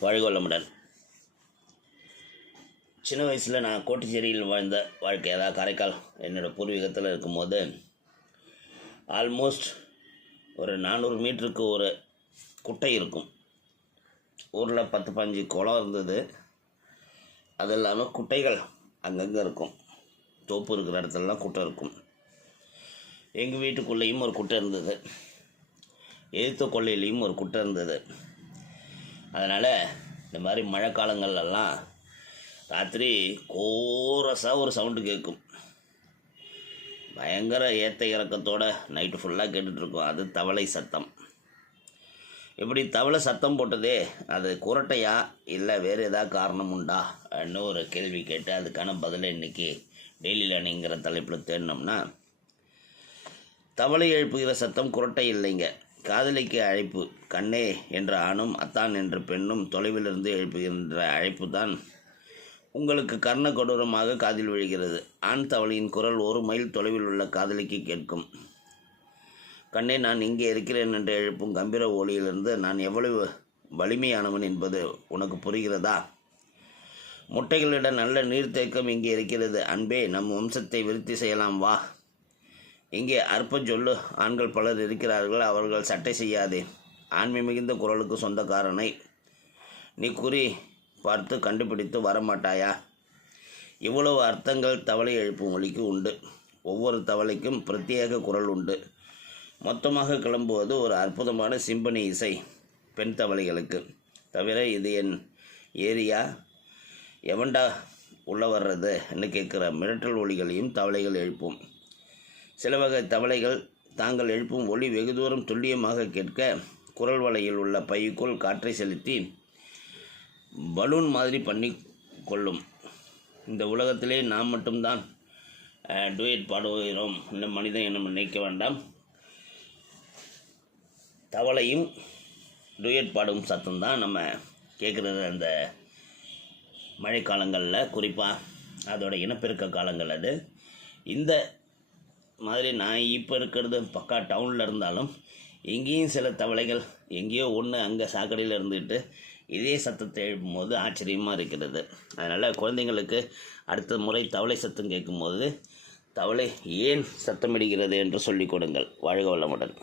வாழ்க வளமுடன். சின்ன வயசில் நான் கோட்டுச்சேரியில் வாழ்ந்த வாழ்க்கை, அதாவது காரைக்கால் என்னோடய பூர்வீகத்தில் இருக்கும்போது ஆல்மோஸ்ட் ஒரு 400 மீட்டருக்கு ஒரு குட்டை இருக்கும். ஊரில் 10-15 குளம் இருந்தது. அது இல்லாமல் குட்டைகள் அங்கங்கே இருக்கும். தோப்பு இருக்கிற இடத்துலலாம் குட்டை இருக்கும். எங்கள் வீட்டுக்குள்ளேயும் ஒரு குட்டை இருந்தது, எழுத்த கொள்ளையிலையும் ஒரு குட்டை இருந்தது. அதனால் இந்த மாதிரி மழை காலங்கள்லாம் ராத்திரி கோரஸாக ஒரு சவுண்டு கேட்கும். பயங்கர ஏற்ற இறக்கத்தோடு நைட்டு ஃபுல்லாக கேட்டுட்ருக்கோம். அது தவளை சத்தம். இப்படி தவளை சத்தம் போட்டதே அது குரட்டையா இல்லை வேறு ஏதாவது காரணம் உண்டா அப்படின்னு ஒரு கேள்வி கேட்டு அதுக்கான பதிலை இன்றைக்கி டெய்லி லேர்னிங்கிற தலைப்பில் தேடினோம்னா, தவளை எழுப்புகிற சத்தம் குரட்டை இல்லைங்க, காதலிக்க அழைப்பு. கண்ணே என்ற ஆணும் அத்தான் என்ற பெண்ணும் தொலைவிலிருந்து எழுப்புகின்ற அழைப்பு தான் உங்களுக்கு கர்ண கொடூரமாக காதில் விழுகிறது. ஆண் தவளையின் குரல் 1 மைல் தொலைவில் உள்ள காதலிக்கு கேட்கும். கண்ணே, நான் இங்கே இருக்கிறேன் என்று எழுப்பும் கம்பீர ஒலியிலிருந்து நான் எவ்வளவு வலிமையானவன் என்பது உனக்கு புரிகிறதா? முட்டைகளிட நல்ல நீர்த்தேக்கம் இங்கே இருக்கிறது. அன்பே, நம் வம்சத்தை விருத்தி செய்யலாம் வா. இங்கே அற்ப சொல்லு ஆண்கள் பலர் இருக்கிறார்கள், அவர்கள் சட்டை செய்யாதே. ஆண்மை மிகுந்த குரலுக்கு சொந்தக்காரனை நீ குறி பார்த்து கண்டுபிடித்து வரமாட்டாயா? இவ்வளவு அர்த்தங்கள் தவளை எழுப்பும் மொழிக்கு உண்டு. ஒவ்வொரு தவளைக்கும் பிரத்யேக குரல் உண்டு. மொத்தமாக கிளம்புவது ஒரு அற்புதமான சிம்பனி இசை பெண் தவளைகளுக்கு. தவிர இது என் ஏரியா, எவன்டா உள்ளே வர்றது என்று கேட்குற மிரட்டல் ஒலிகளையும் தவளைகள் எழுப்பும். சில வகை தவளைகள் தாங்கள் எழுப்பும் ஒலி வெகு தூரம் துல்லியமாக கேட்க குரல் வலையில் உள்ள பைக்குள் காற்றை செலுத்தி பலூன் மாதிரி பண்ணி கொள்ளும். இந்த உலகத்திலே நாம் மட்டும்தான் டூயட் பாடுகிறோம். இந்த மனிதன் என்ன நினைக்க வேண்டாம். தவளையும் டூயட் பாடும் சத்தம்தான் நம்ம கேட்குறது அந்த மழைக்காலங்களில், குறிப்பாக அதோட இனப்பெருக்க காலங்கள். அது இந்த மாதிரி நான் இப்போ இருக்கிறது பக்கா டவுனில் இருந்தாலும் எங்கேயும் சில தவளைகள் எங்கேயோ ஒன்று அங்கே சாக்கடையில் இருந்துக்கிட்டு இதே சத்தத்தை எழுப்பும்போது ஆச்சரியமாக இருக்கிறது. அதனால் குழந்தைங்களுக்கு அடுத்த முறை தவளை சத்தம் கேட்கும்போது தவளை ஏன் சத்தமிடுகிறது என்று சொல்லிக் கொடுங்கள். வாழ்க வளமுடன்.